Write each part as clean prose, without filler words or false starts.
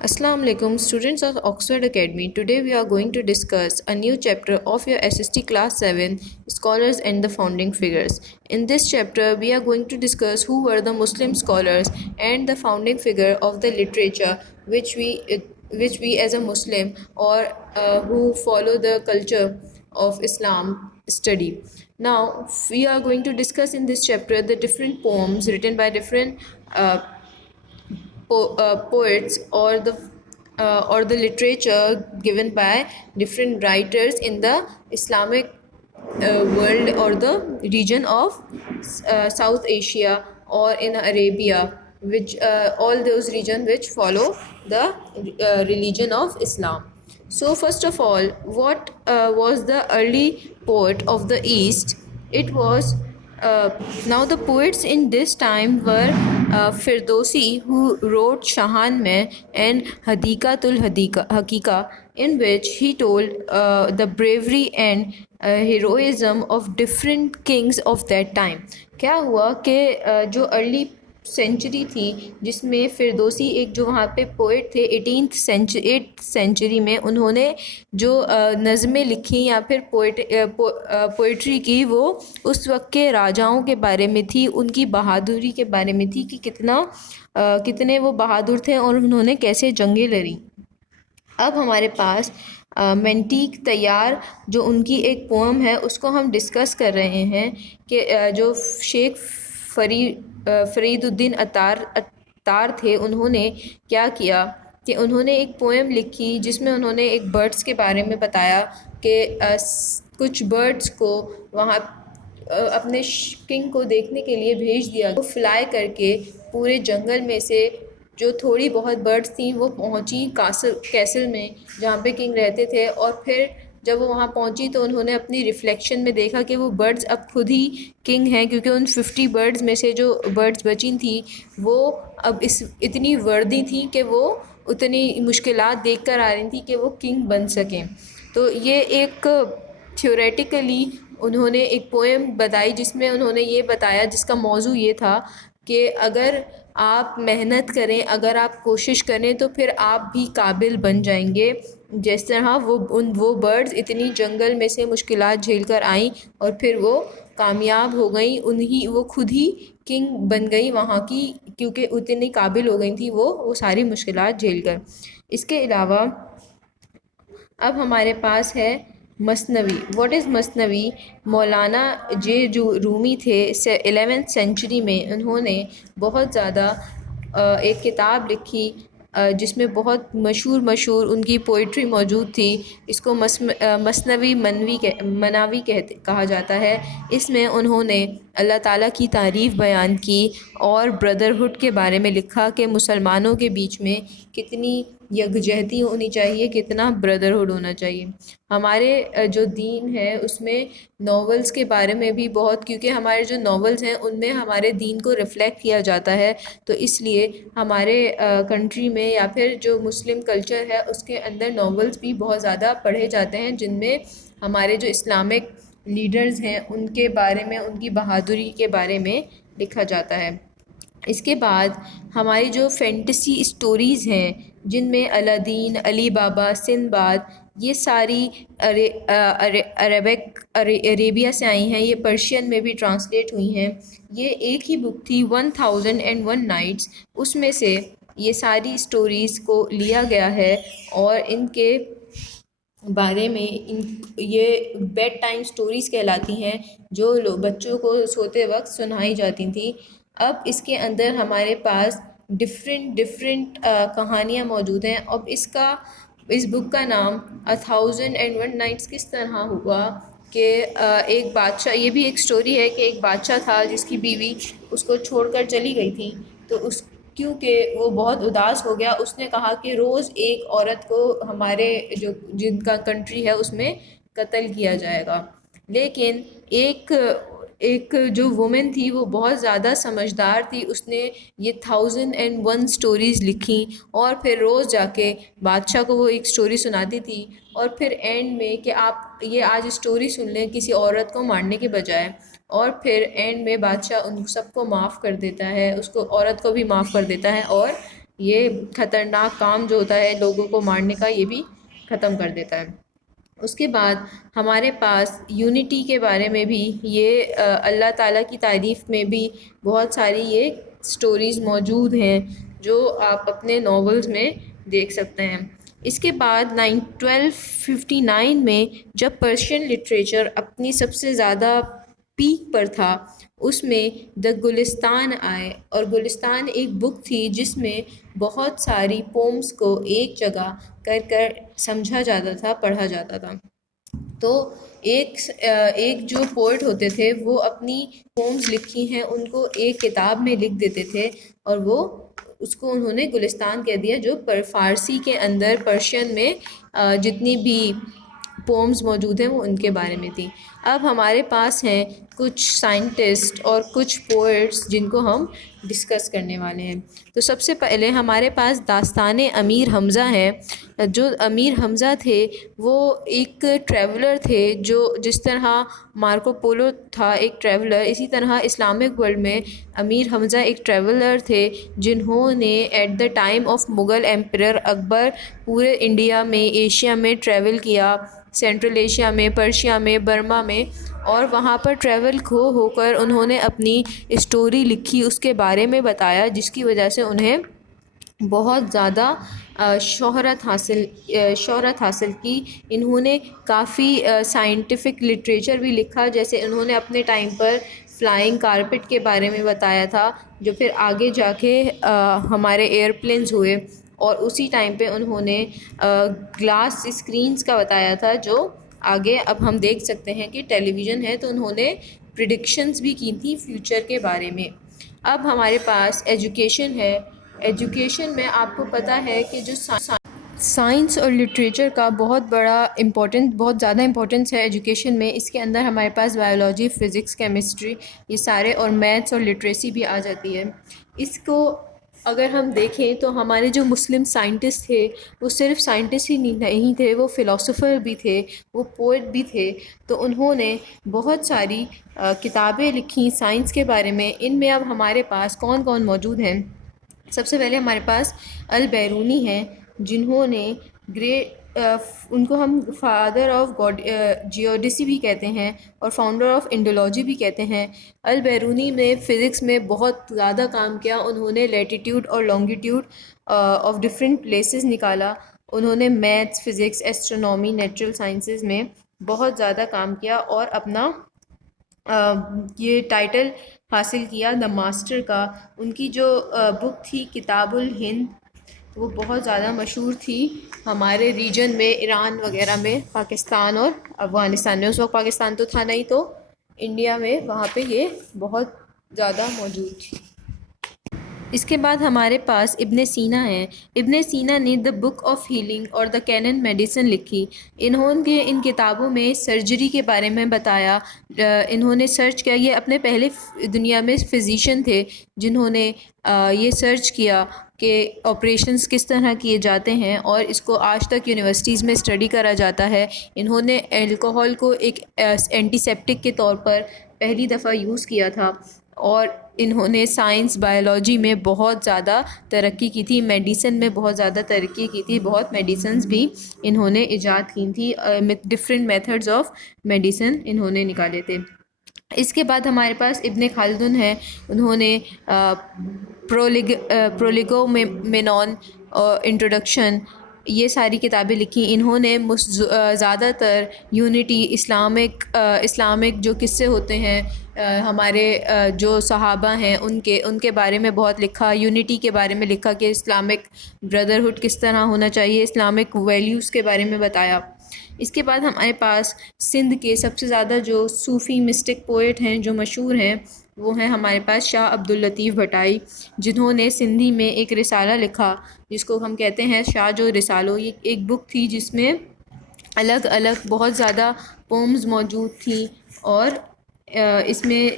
Assalamu alaikum, students of Oxford Academy. Today we are going to discuss a new chapter of your SST Class 7 Scholars and the Founding Figures. In this chapter, we are going to discuss who were the Muslim scholars and the founding figure of the literature which we as a Muslim or who follow the culture of Islam study. Now, we are going to discuss in this chapter the different poems written by different poets or the literature given by different writers in the Islamic world or the region of South Asia or in Arabia, which all those regions which follow the religion of Islam. So first of all, what was the early poet of the East? It was uh, now the poets in this time were Firdausi, who wrote Shahan Mein and Hadikatul Hakika, in which he told the bravery and heroism of different kings of that time. کیا ہوا کہ جو early century تھی جس میں فردوسی ایک جو وہاں پہ پوئٹ تھے ایٹھ سینچری میں انہوں نے جو نظمیں لکھی یا پھر پوئٹری کی وہ اس وقت کے راجاؤں کے بارے میں تھی، ان کی بہادری کے بارے میں تھی کہ کتنے وہ بہادر تھے اور انہوں نے کیسے جنگیں لڑیں۔ اب ہمارے پاس مینٹیک تیار جو ان کی ایک پوئم ہے اس کو ہم ڈسکس کر رہے ہیں کہ جو شیخ فرید الدین اتار تھے، انہوں نے کیا کیا کہ انہوں نے ایک پوئم لکھی جس میں انہوں نے ایک برڈس کے بارے میں بتایا کہ کچھ برڈس کو وہاں اپنے کنگ کو دیکھنے کے لیے بھیج دیا، وہ فلائی کر کے پورے جنگل میں سے جو تھوڑی بہت برڈس تھیں وہ پہنچی کیسل میں جہاں پہ کنگ رہتے تھے، اور پھر جب وہ وہاں پہنچی تو انہوں نے اپنی ریفلیکشن میں دیکھا کہ وہ برڈز اب خود ہی کنگ ہیں، کیونکہ ان 50 برڈز میں سے جو برڈز بچی تھیں وہ اب اتنی وردی تھیں کہ وہ اتنی مشکلات دیکھ کر آ رہی تھیں کہ وہ کنگ بن سکیں۔ تو یہ ایک تھیوریٹیکلی انہوں نے ایک پوئم بتائی جس میں انہوں نے یہ بتایا، جس کا موضوع یہ تھا کہ اگر آپ محنت کریں، اگر آپ کوشش کریں تو پھر آپ بھی قابل بن جائیں گے، جس طرح وہ برڈز اتنی جنگل میں سے مشکلات جھیل کر آئیں اور پھر وہ کامیاب ہو گئیں، وہ خود ہی کنگ بن گئی وہاں کی، کیونکہ اتنی قابل ہو گئی تھیں وہ ساری مشکلات جھیل کر۔ اس کے علاوہ اب ہمارے پاس ہے مثنوی۔ واٹ از مثنوی؟ مولانا جو رومی تھے 11ویں سینچری میں، انہوں نے بہت زیادہ ایک کتاب لکھی جس میں بہت مشہور ان کی پوئٹری موجود تھی۔ اس کو مثنوی مناوی کہا جاتا ہے۔ اس میں انہوں نے اللہ تعالیٰ کی تعریف بیان کی اور بردرہڈ کے بارے میں لکھا کہ مسلمانوں کے بیچ میں کتنی یکجہتی ہونی چاہیے، کتنا بردرہڈ ہونا چاہیے۔ ہمارے جو دین ہے اس میں ناولز کے بارے میں بھی بہت، کیونکہ ہمارے جو ناولز ہیں ان میں ہمارے دین کو ریفلیکٹ کیا جاتا ہے، تو اس لیے ہمارے کنٹری میں یا پھر جو مسلم کلچر ہے اس کے اندر ناولز بھی بہت زیادہ پڑھے جاتے ہیں، جن میں ہمارے جو اسلامک لیڈرز ہیں ان کے بارے میں، ان کی بہادری کے بارے میں لکھا جاتا ہے۔ اس کے بعد ہماری جو فینٹیسی اسٹوریز ہیں جن میں الادین، علی بابا، سندباد، یہ ساری عربیہ سے آئی ہیں، یہ پرشین میں بھی ٹرانسلیٹ ہوئی ہیں۔ یہ ایک ہی بک تھی 1001 نائٹس، اس میں سے یہ ساری اسٹوریز کو لیا گیا ہے اور ان کے بارے میں یہ بیڈ ٹائم اسٹوریز کہلاتی ہیں جو بچوں کو سوتے وقت سنائی جاتی تھیں۔ اب اس کے اندر ہمارے پاس ڈفرینٹ کہانیاں موجود ہیں۔ اب اس بک کا نام 1001 نائٹس کس طرح ہوا کہ ایک بادشاہ، یہ بھی ایک سٹوری ہے کہ ایک بادشاہ تھا جس کی بیوی اس کو چھوڑ کر چلی گئی تھی، تو کیونکہ وہ بہت اداس ہو گیا، اس نے کہا کہ روز ایک عورت کو ہمارے جن کا کنٹری ہے اس میں قتل کیا جائے گا۔ لیکن ایک جو وومن تھی وہ بہت زیادہ سمجھدار تھی، اس نے یہ 1001 سٹوریز لکھیں اور پھر روز جا کے بادشاہ کو وہ ایک سٹوری سناتی تھی، اور پھر اینڈ میں کہ آپ یہ آج سٹوری سن لیں کسی عورت کو مارنے کے بجائے، اور پھر اینڈ میں بادشاہ ان سب کو معاف کر دیتا ہے، اس کو عورت کو بھی معاف کر دیتا ہے اور یہ خطرناک کام جو ہوتا ہے لوگوں کو مارنے کا، یہ بھی ختم کر دیتا ہے۔ اس کے بعد ہمارے پاس یونٹی کے بارے میں بھی، یہ اللہ تعالیٰ کی تعریف میں بھی بہت ساری یہ سٹوریز موجود ہیں جو آپ اپنے ناولز میں دیکھ سکتے ہیں۔ اس کے بعد 1259 میں جب پرشین لٹریچر اپنی سب سے زیادہ پیک پر تھا، اس میں دا گلستان آئے، اور گلستان ایک بک تھی جس میں بہت ساری پومس کو ایک جگہ کر کر سمجھا جاتا تھا، پڑھا جاتا تھا۔ تو ایک جو پوئٹ ہوتے تھے وہ اپنی پومز لکھی ہیں ان کو ایک کتاب میں لکھ دیتے تھے، اور وہ اس کو انہوں نے گلستان کہہ دیا، جو فارسی کے اندر پرشین میں جتنی بھی پومز موجود ہیں وہ ان کے بارے میں تھی۔ اب ہمارے پاس ہیں کچھ سائنٹسٹ اور کچھ پوئٹس جن کو ہم ڈسکس کرنے والے ہیں۔ تو سب سے پہلے ہمارے پاس داستان امیر حمزہ ہیں۔ جو امیر حمزہ تھے وہ ایک ٹریولر تھے، جو جس طرح مارکو پولو تھا ایک ٹریولر، اسی طرح اسلامک ورلڈ میں امیر حمزہ ایک ٹریولر تھے جنہوں نے at the time of Mughal emperor Akbar پورے انڈیا میں، ایشیا میں ٹریول کیا، سینٹرل ایشیا میں، پرشیا میں، برما میں، اور وہاں پر ٹریول ہو کر انہوں نے اپنی اسٹوری لکھی، اس کے بارے میں بتایا، جس کی وجہ سے انہیں بہت زیادہ شہرت حاصل کی۔ انہوں نے کافی سائنٹیفک لٹریچر بھی لکھا، جیسے انہوں نے اپنے ٹائم پر فلائنگ کارپٹ کے بارے میں بتایا تھا، جو پھر آگے جا کے ہمارے ایئرپلینز ہوئے، اور اسی ٹائم پہ انہوں نے گلاس اسکرینز کا بتایا تھا، جو آگے اب ہم دیکھ سکتے ہیں کہ ٹیلی ویژن ہے۔ تو انہوں نے پریڈکشنز بھی کی تھیں فیوچر کے بارے میں۔ اب ہمارے پاس ایجوکیشن ہے۔ ایجوکیشن میں آپ کو پتہ ہے کہ جو سائنس اور لٹریچر کا بہت زیادہ امپورٹنس ہے ایجوکیشن میں، اس کے اندر ہمارے پاس بایولوجی، فزکس، کیمسٹری، یہ سارے، اور میتھس اور لٹریسی بھی آ جاتی ہے۔ اس کو اگر ہم دیکھیں تو ہمارے جو مسلم سائنٹسٹ تھے وہ صرف سائنٹسٹ ہی نہیں تھے، وہ فلاسفر بھی تھے، وہ پوئٹ بھی تھے۔ تو انہوں نے بہت ساری کتابیں لکھی سائنس کے بارے میں۔ ان میں اب ہمارے پاس کون کون موجود ہیں؟ سب سے پہلے ہمارے پاس البیرونی ہیں، جنہوں نے ان کو ہم فادر آف جیوڈیسی بھی کہتے ہیں اور فاؤنڈر آف انڈولوجی بھی کہتے ہیں۔ البیرونی میں فزکس میں بہت زیادہ کام کیا۔ انہوں نے لیٹیٹیوڈ اور لانگیٹیوڈ آف ڈفرینٹ پلیسز نکالا۔ انہوں نے maths, physics, astronomy, natural sciences میں بہت زیادہ کام کیا، اور اپنا یہ ٹائٹل حاصل کیا دا ماسٹر کا۔ ان کی جو بک تھی کتاب الہند، وہ بہت زیادہ مشہور تھی ہمارے ریجن میں، ایران وغیرہ میں، پاکستان اور افغانستان میں۔ اس وقت پاکستان تو تھا نہیں، تو انڈیا میں وہاں پہ یہ بہت زیادہ موجود تھی۔ اس کے بعد ہمارے پاس ابن سینا ہیں۔ ابن سینا نے دا بک آف ہیلنگ اور دا کینن میڈیسن لکھی۔ انہوں نے ان کتابوں میں سرجری کے بارے میں بتایا۔ انہوں نے سرچ کیا، یہ اپنے پہلے دنیا میں فزیشین تھے جنہوں نے یہ سرچ کیا کہ آپریشنز کس طرح کیے جاتے ہیں، اور اس کو آج تک یونیورسٹیز میں اسٹڈی کرا جاتا ہے۔ انہوں نے الکوہول کو ایک اینٹی سیپٹک کے طور پر پہلی دفعہ یوز کیا تھا، اور انہوں نے سائنس، بایولوجی میں بہت زیادہ ترقی کی تھی، میڈیسن میں بہت زیادہ ترقی کی تھی، بہت میڈیسنز بھی انہوں نے ایجاد کی تھی، ڈفرینٹ میتھڈز آف میڈیسن انہوں نے نکالے تھے۔ اس کے بعد ہمارے پاس ابن خلدون ہیں۔ انہوں نے پرولیگومینون، انٹروڈکشن، یہ ساری کتابیں لکھی۔ انہوں نے زیادہ تر یونٹی، اسلامک جو قصے ہوتے ہیں ہمارے جو صحابہ ہیں ان کے بارے میں بہت لکھا، یونٹی کے بارے میں لکھا کہ اسلامک بردرہڈ کس طرح ہونا چاہیے، اسلامک ویلیوز کے بارے میں بتایا۔ اس کے بعد ہمارے پاس سندھ کے سب سے زیادہ جو صوفی مسٹک پوئٹ ہیں جو مشہور ہیں، وہ ہیں ہمارے پاس شاہ عبداللطیف بھٹائی، جنہوں نے سندھی میں ایک رسالہ لکھا جس کو ہم کہتے ہیں شاہ جو رسالو۔ یہ ایک بک تھی جس میں الگ الگ بہت زیادہ پومز موجود تھیں، اور اس میں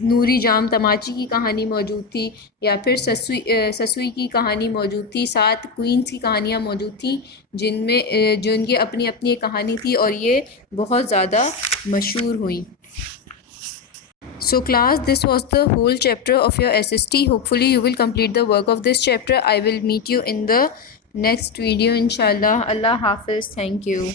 نوری جام تماچی کی کہانی موجود تھی، یا پھر سسوئی کی کہانی موجود تھی، 7 کوئینس کی کہانیاں موجود تھیں جن کی اپنی اپنی ایک کہانی تھی، اور یہ بہت زیادہ مشہور ہوئیں۔ So class, this was the whole chapter of your SST. Hopefully you will complete the work of this chapter. I will meet you in the next video inshallah. Allah Hafiz. Thank you.